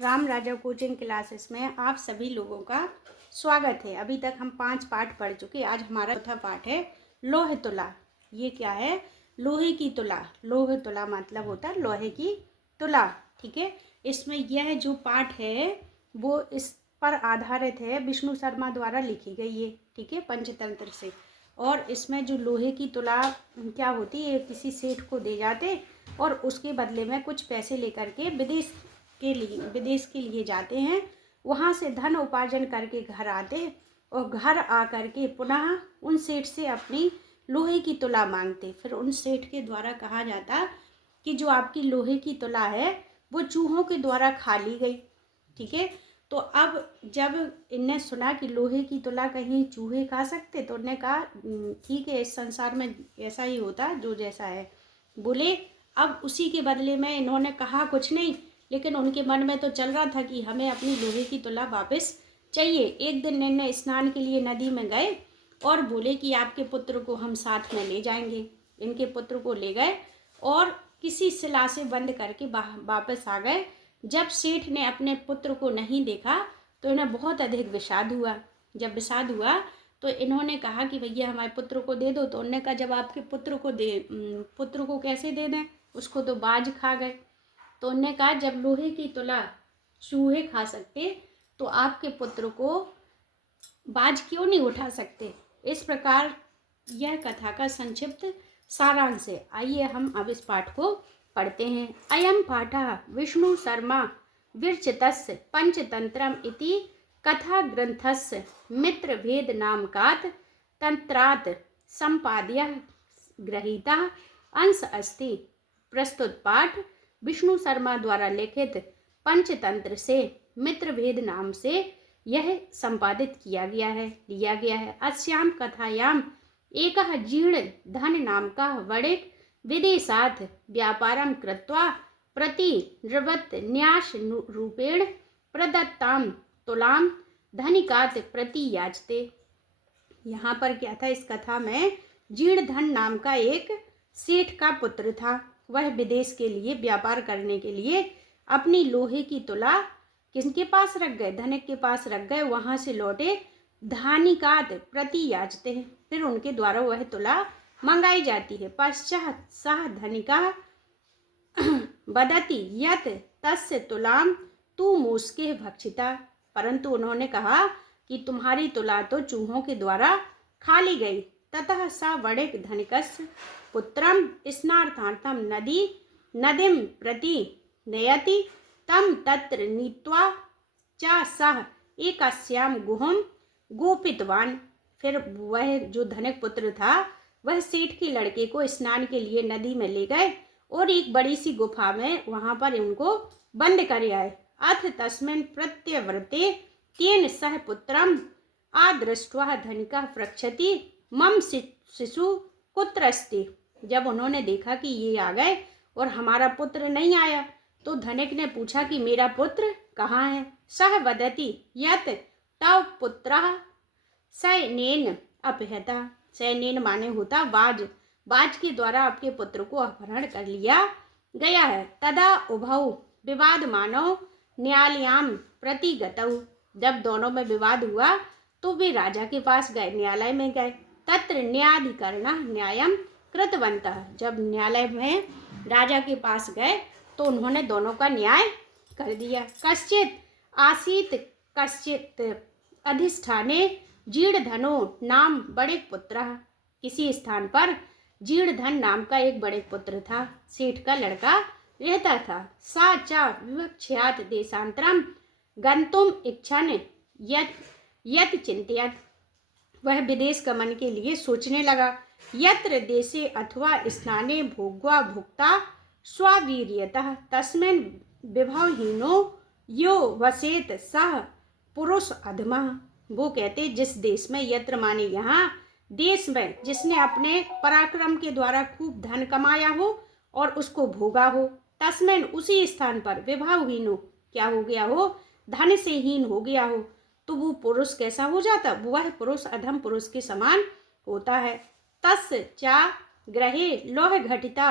राम राजा coaching classes में आप सभी लोगों का स्वागत है। अभी तक हम 5 पाठ पढ़ चुके। आज हमारा चौथा पाठ है लोह तुला। ये क्या है? लोहे की तुला। लोह तुला मतलब होता है लोहे की तुला। ठीक है, इसमें यह जो पाठ है वो इस पर आधारित है, विष्णु शर्मा द्वारा लिखी गई है। ठीक है, पंचतंत्र से। और इसमें जो लोहे की तुला क्या होती है, किसी सेठ को दे जाते और उसके बदले में कुछ पैसे लेकर के विदेश के लिए जाते हैं। वहाँ से धन उपार्जन करके घर आते और घर आकर के पुनः उन सेठ से अपनी लोहे की तुला मांगते। फिर उन सेठ के द्वारा कहा जाता कि जो आपकी लोहे की तुला है वो चूहों के द्वारा खा ली गई। ठीक है, तो अब जब इनने सुना कि लोहे की तुला कहीं चूहे खा सकते, तो उन्होंने कहा ठीक है, इस संसार में ऐसा ही होता जो जैसा है। बोले अब उसी के बदले में इन्होंने कहा कुछ नहीं, लेकिन उनके मन में तो चल रहा था कि हमें अपनी लोहे की तुला वापस चाहिए। एक दिन इन्हें स्नान के लिए नदी में गए और बोले कि आपके पुत्र को हम साथ में ले जाएंगे। इनके पुत्र को ले गए और किसी शिला से बंद करके वापस आ गए। जब सेठ ने अपने पुत्र को नहीं देखा तो इन्हें बहुत अधिक विषाद हुआ। जब विषाद हुआ तो इन्होंने कहा कि भैया हमारे पुत्र को दे दो। तो उन्होंने कहा जब आपके पुत्र को कैसे दे दें, उसको तो बाज खा गए। तो उन्होंने कहा जब लोहे की तुला चूहे खा सकते तो आपके पुत्र को बाज क्यों नहीं उठा सकते। इस प्रकार यह कथा का संक्षिप्त सारांश है। आइए हम अब इस पाठ को पढ़ते हैं। अयम पाठः विष्णु शर्मा विरचितस्य पंचतंत्रम इति कथा ग्रंथस्य मित्र भेद नामकात् तंत्रात् संपाद्यः गृहीता अंश अस्ति। प्रस्तुत पाठ विष्णु शर्मा द्वारा लिखित पंचतंत्र से मित्र भेद नाम से यह संपादित लिया गया है। अस्याम कथायाम एकः जीर्ण धन नाम का वणिक विदेशात् व्यापारं कृत्वा प्रतिनिवृत्त न्यास रूपेण प्रदत्तां तुलां धनिकात् प्रति याचते। यहाँ पर क्या था, इस कथा में जीर्ण धन नाम का एक सेठ का पुत्र था। वह विदेश के लिए व्यापार करने के लिए अपनी लोहे की तुला किसके पास रख गए? धनिक के पास रख गए। वहां से लौटे धानिकात प्रति याचते हैं, फिर उनके द्वारा वह तुला मंगाई जाती है। पश्चात सह धनिका वदति यत तस्य तुलाम तू मूसके भक्षिता। परंतु उन्होंने कहा कि तुम्हारी तुला तो चूहों के द्वारा खा ली गई। ततः स वणिक धनिकस्य पुत्रम स्नानार्थम नदीं प्रति नयति तम तत्र नीत्वा च सह एकस्याम गुहम गोपितवान। फिर वह जो धनिक पुत्र था वह सेठ के लड़के को स्नान के लिए नदी में ले गए और एक बड़ी सी गुफा में वहां पर उनको बंद कर आए। अथ तस्मिन् प्रत्यव्रते तेन सह पुत्रम आदृष्ट्वा धनिका पृच्छति मम शिशु कुत्र अस्ति। जब उन्होंने देखा कि ये आ गए और हमारा पुत्र नहीं आया तो धनिक ने पूछा कि मेरा पुत्र कहाँ है। सह वदति यत तव पुत्रः सैनेन अपहृतः। सैनेन माने होता बाज। बाज के द्वारा आपके पुत्र को अपहरण कर लिया गया है। तदा उभौ विवाद मानव न्यायालयाम प्रति गतौ। जब दोनों में विवाद हुआ तो वे राजा के पास गए, न्यायालय में गए। तत्र न्यायाधिकरणः न्यायम कृतवन्तः। जब न्यायालय में राजा के पास गए तो उन्होंने दोनों का न्याय कर दिया। कश्चित आसीत कश्चित अधिष्ठाने जीर्णधनो नाम बड़े पुत्र। किसी स्थान पर जीर्णधन नाम का एक बड़े पुत्र था, सेठ का लड़का रहता था। सा च विवक्ष्यात देशांतरम गंतुम इच्छन यत चिंतयत। वह विदेश गमन के लिए सोचने लगा। यत्र देशे अथवा स्नाने भोग्वा भुक्ता स्वावीर्यतः तस्मिन् विभवहीनो यो वसेत सह पुरुष अधमः। वो कहते जिस देश में, यत्र माने यहाँ, देश में जिसने अपने पराक्रम के द्वारा खूब धन कमाया हो और उसको भोगा हो, तस्मिन् उसी स्थान पर, विभवहीनो क्या हो गया हो, धन से हीन हो गया हो, तो वो पुरुष कैसा हो जाता? वह पुरुष अधम पुरुष के समान होता है। तस् चा ग्रहे लौह घटिता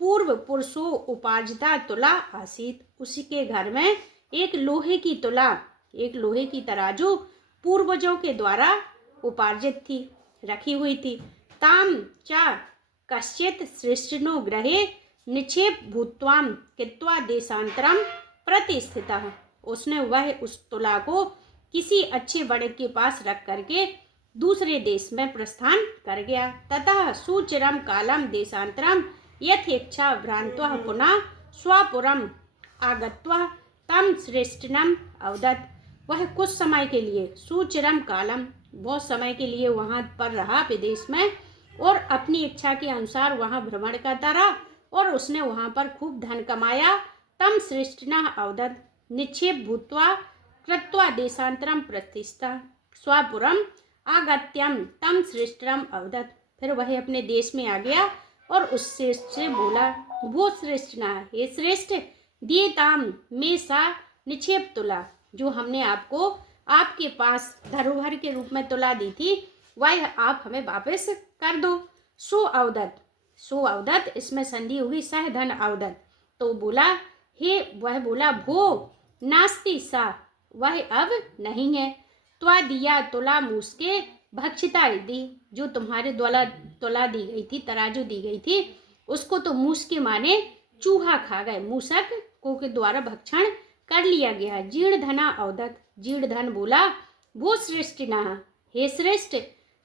पूर्व पुरुषो उपार्जिता तुला आसीत। उसी के घर में एक लोहे की तुला, एक लोहे की तराजू पूर्वजों के द्वारा उपार्जित थी, रखी हुई थी। ताम चा कश्चित सृष्टिनो ग्रहे निक्षेप भूत्वाम कृत्वा देशांतरम प्रतिष्ठितः। उसने वह उस तुला को किसी अच्छे बड़े के पास रख करके दूसरे देश में प्रस्थान कर गया। ततः सुचिरम कालम देशांतरम यथेच्छा भ्रांत्वा पुनः स्वपुरम आगत्वा तम श्रेष्ठनम अवदत्। वह कुछ समय के लिए, सुचिरम कालम बहुत समय के लिए वहाँ पर रहा विदेश में, और अपनी इच्छा के अनुसार वहाँ भ्रमण करता रहा, और उसने वहाँ पर खूब धन कमाया। तम श्रेष्ठना अवदत् निक्षेप भूत्वा कृत्वा देशांतरम प्रतिष्ठा स्वपुरम आगत्यम तम श्रेष्ठम अवदत्। फिर वह अपने देश में आ गया और उस श्रेष्ठ से बोला, वो श्रेष्ठना, हे श्रेष्ठ, दिए ताम में सा निक्षेप तुला, जो हमने आपको आपके पास धरोहर के रूप में तुला दी थी, वह आप हमें वापस कर दो। सो अवदत्, सो अवदत्, इसमें संधि हुई सह धन अवदत्। तो बोला, हे, वह बोला, भो नास्ति सा, वह अब नहीं है। त्वा दिया तुला मूसके भक्षिता यदि, जो तुम्हारे द्वारा तुला दी गई थी, तराजू दी गई थी, उसको तो मूस के माने चूहा खा गए, मूसक को के द्वारा भक्षण कर लिया गया। जीर्ण धना अवदत्, जीर्ण धन बोला, वो श्रेष्ठिना, हे श्रेष्ठ,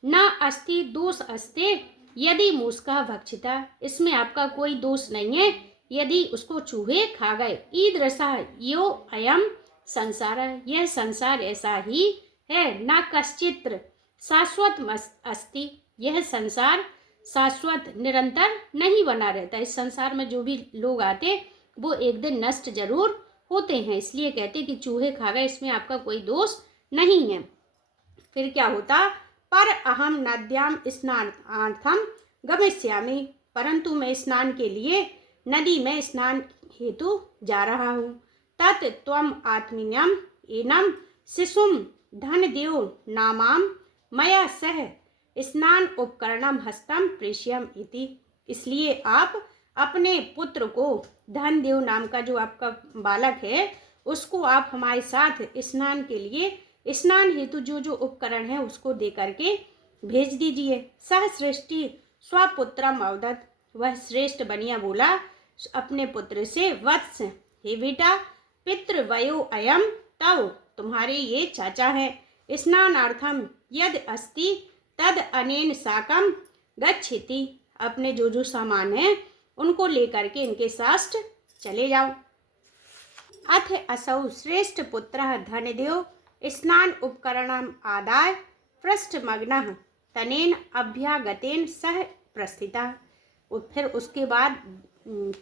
न अस्ति दोष अस्ते यदि मूसका भक्षिता, इसमें आपका कोई दोष नहीं है यदि उसको चूहे खा गए। ईदृशा यो अयम संसार, यह संसार ऐसा ही है। न कश्चित्र शाश्वत अस्ति, यह संसार शाश्वत निरंतर नहीं बना रहता। इस संसार में जो भी लोग आते वो एक दिन नष्ट जरूर होते हैं, इसलिए कहते कि चूहे खा गए, इसमें आपका कोई दोष नहीं है। फिर क्या होता, पर अहम नद्याम स्नानार्थम गमिष्यामि, परंतु मैं स्नान के लिए नदी में स्नान हेतु जा रहा हूँ। तत् त्वम आत्मीयम एनम शिशुम धन देव नामाम मया सह स्नान उपकरणम हस्तम प्रेष्यम इति, इसलिए आप अपने पुत्र को, धन देव नाम का जो आपका बालक है, उसको आप हमारे साथ स्नान के लिए, स्नान हेतु जो जो उपकरण है उसको दे करके भेज दीजिए। सह सृष्टि स्वपुत्रम अवदत्, वह श्रेष्ठ बनिया बोला अपने पुत्र से, वत्स, हे बेटा, पितृवयो अयम, तव, तुम्हारे ये चाचा है, स्नानार्थम यद अस्ति तद अनेन साकम गच्छति, अपने जो जो सामान है उनको लेकर के इनके साथ चले जाओ। अथ असौ श्रेष्ठ पुत्रः धनदेव स्नान उपकरणम आदाय पृष्ठमग्नः तनेन अभ्यागतेन सह प्रस्थिता। फिर उसके बाद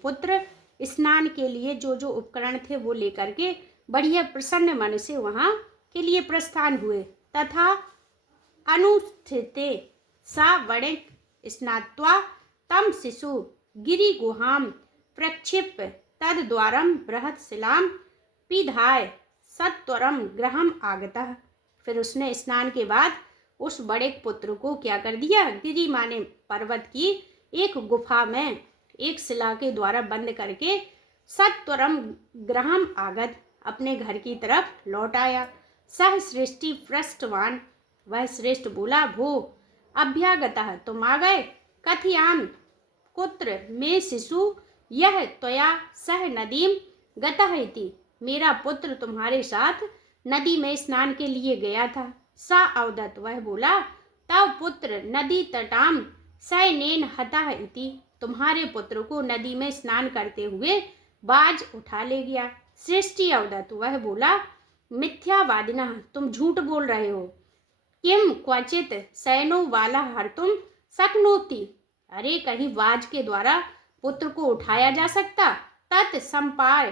पुत्र स्नान के लिए जो जो उपकरण थे वो लेकर के बढ़िया प्रसन्न मन से वहाँ के लिए प्रस्थान हुए। तथा अनुस्थिते सा वणिक स्नात्वा तम शिशु गिरि गुहाम प्रक्षिप्य तद द्वारम बृहत् शिलाम पिधाय सत्वरम ग्रहम आगतः। फिर उसने स्नान के बाद उस बड़े पुत्र को क्या कर दिया, गिरि माने पर्वत की एक गुफा में एक शिला के द्वारा बंद करके सत्वरम ग्रहम आगत, अपने घर की तरफ लौट आया। सह सृष्टि पृष्ठवान, वह श्रेष्ठ बोला, भो अभ्यागतः, तुम आ गए। कथयाम कुत्र में शिशु यह त्वया सह नदीम गतः इति, मेरा पुत्र तुम्हारे साथ नदी में स्नान के लिए गया था। सा अवदत्, वह बोला, तव पुत्र नदी तटाम सैनेन हतः इति, तुम्हारे पुत्र को नदी में स्नान करते हुए बाज उठा ले गया। सृष्टि अवदत्, वह बोला, मिथ्यावादिनः, तुम झूठ बोल रहे हो। किम क्वचित सैनो वाला हर्तुम शक्नोति, अरे कहीं बाज के द्वारा पुत्र को उठाया जा सकता। तत् संपाय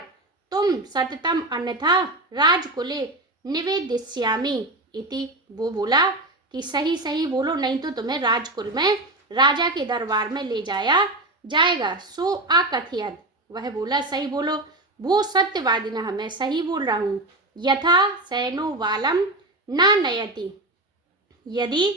तुम सततम अन्यथा राजकुले निवेदिष्यामि इति, वो बोला कि सही सही बोलो, नहीं तो तुम्हें राजकुल में राजा के दरबार में ले जाया जाएगा। सो आकथयत, वह बोला, सही बोलो। वो सत्यवादिनः, मैं सही बोल रहा हूँ। यथा सैनो वालम न नयति, यदि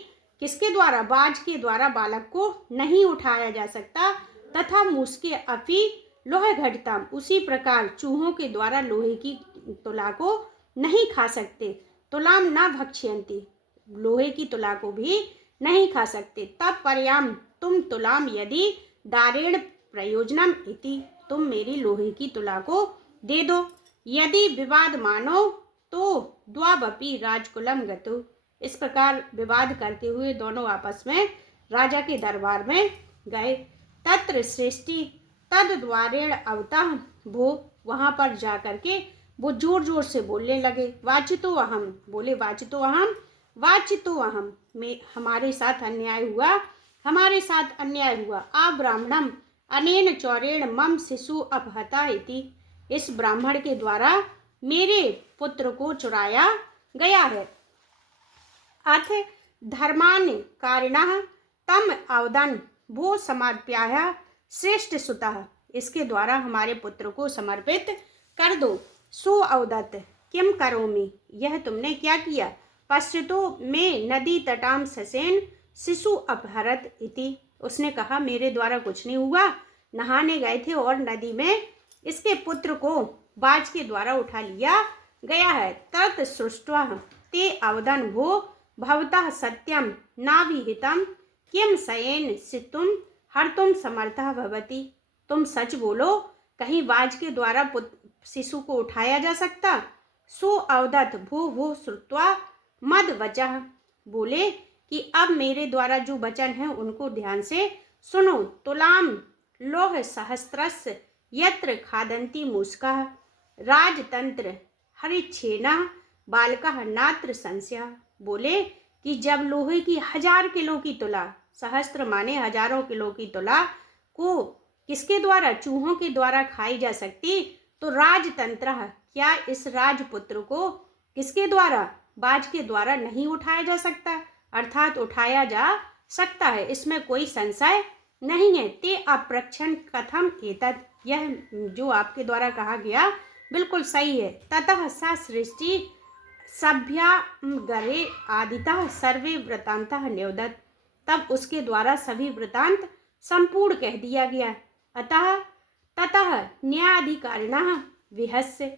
किसके द्वारा, बाज के द्वारा बालक को नहीं उठाया जा सकता। तथा मुस्के अपि लोह घटतम, उसी प्रकार चूहों के द्वारा लोहे की तुला को नहीं खा सकते। तुलाम न भक्ष्यन्ति, लोहे की तुला को भी नहीं खा सकते। तब पर्याम तुम तुलाम यदि दारेण प्रयोजनम इति, तुम मेरी लोहे की तुला को दे दो। यदि विवाद मानो तो द्वावपि राजकुलम गतु, इस प्रकार विवाद करते हुए दोनों आपस में राजा के दरबार में गए। तत्र सृष्टि तद द्वारेण अवतः भो, वहां पर जा करके वो जोर जोर से बोलने लगे। वाचितो अहम, बोले वाचितो अहम, वाचितो अहम, में हमारे साथ अन्याय हुआ, हमारे साथ अन्याय हुआ। आ ब्राह्मणम अनेन चौरेण मम शिशु अपहता इति, इस ब्राह्मण के द्वारा मेरे पुत्र को चुराया गया है। अथ धर्मान कारिणः तम अवदन भो समर्प्याय श्रेष्ठ सुतः, इसके द्वारा हमारे पुत्र को समर्पित कर दो। सो अवदत किम करोमि, यह तुमने क्या किया। पश्चितो में नदी तटाम ससेन शिशु अपहरत इति, उसने कहा मेरे द्वारा कुछ नहीं हुआ, नहाने गए थे और नदी में इसके पुत्र को बाज के द्वारा उठा लिया गया है। तत् सृष्ट्वा ते अवदन भो भवतः सत्यम नाविहितम किम सयेन सितुम हर्तुम समर्थः भवति, तुम सच बोलो, कहीं बाज के द्वारा शिशु को उठाया जा सकता। सो अवदत भो भो श्रुत्वा मद वचः, बोले कि अब मेरे द्वारा जो वचन है उनको ध्यान से सुनो। तुलाम लोह सहस्त्रस्य यत्र खादन्ति मूषकाः राजतंत्र हरिच्छेनः बालकः नात्र संशयः, बोले कि जब लोहे की 1000 किलो की तुला, सहस्त्र माने हजारों किलो की तुला को किसके द्वारा, चूहों के द्वारा खाई जा सकती, तो राजतंत्र, क्या इस राजपुत्र को किसके द्वारा, बाज के द्वारा नहीं उठाया जा सकता, अर्थात उठाया जा सकता है, इसमें कोई संशय नहीं है। ते अप्रक्षण कथम एतत्, यह जो आपके द्वारा कहा गया बिल्कुल सही है। ततः सा सृष्टि सभ्या गरे आदितः सर्वे वृतांतः न्योदत, तब उसके द्वारा सभी वृतांत संपूर्ण कह दिया गया। अतः ततः न्यायाधिकारिणः विहस्य,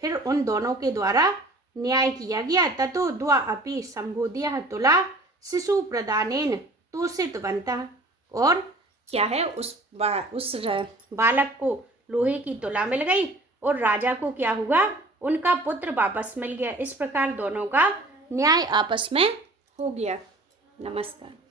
फिर उन दोनों के द्वारा न्याय किया गया। ततो द्वा अपि संबोध्य तुला शिशु प्रदानेन तोषितवन्तः, और क्या है उस बालक को लोहे की तुला मिल गई और राजा को क्या हुआ, उनका पुत्र वापस मिल गया। इस प्रकार दोनों का न्याय आपस में हो गया। नमस्कार।